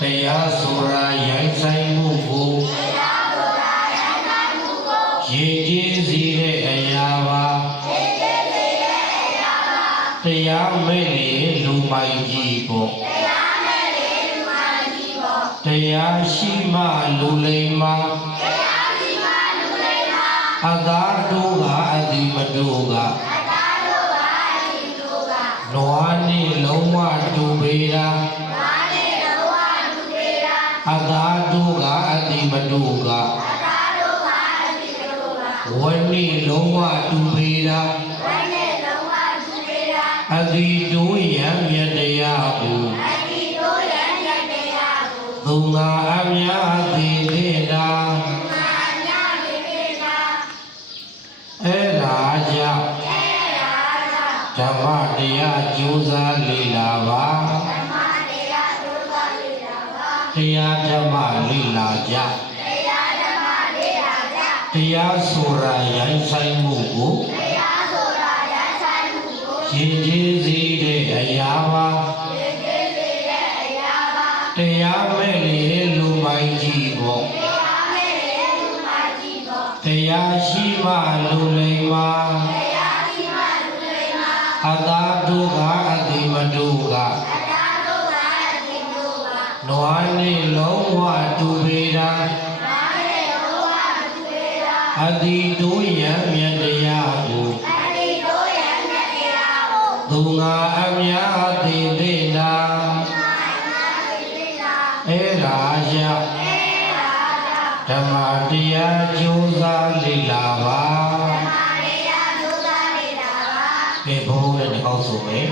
တရားဆိုတာရိုင်းဆိုင်မှုကိုရင်ကျေးစေတဲ့အရာပါတရားမဲ့လေလူမိုက်ကြီးပေါ့တရားရှိမှလူလိမ္မာအသာတို့ကအတိမတို့ကနွားနေလုံးဝတူပေတာအသာတို့ကအတိမတို့ကဝိနည်းလုံးဝတူပေတာအတိတို့ရံမြတ်တရားကိုသူငါအများသေးသေးတာအဲ့ဒါကြောင့်ဓမ္မတရားကြိုးစားလေ့လာပါတရားဓမ္မလေ့လာကြတရားဆိုတာရိုင်းဆိုင်မှုကိုရင်ကျေးစေတဲ့အရာပါတရားမဲ့လေလူမိုင်းကြီးပေါ့တရားရှိမှလူလိမ္မာအသာတို့ကအတိမတို့ကနွားနေလုံးဝတူပေတာအတိတို့ရံမြတ်တရားကိုသူငါအများသေးသေးတာအဲ့ဒါကြောင့်ဓမ္မတရားကြိုးစားလေ့လာပါဘယ်ဘုန်းနဲ့ကောင်းဆိုမယ်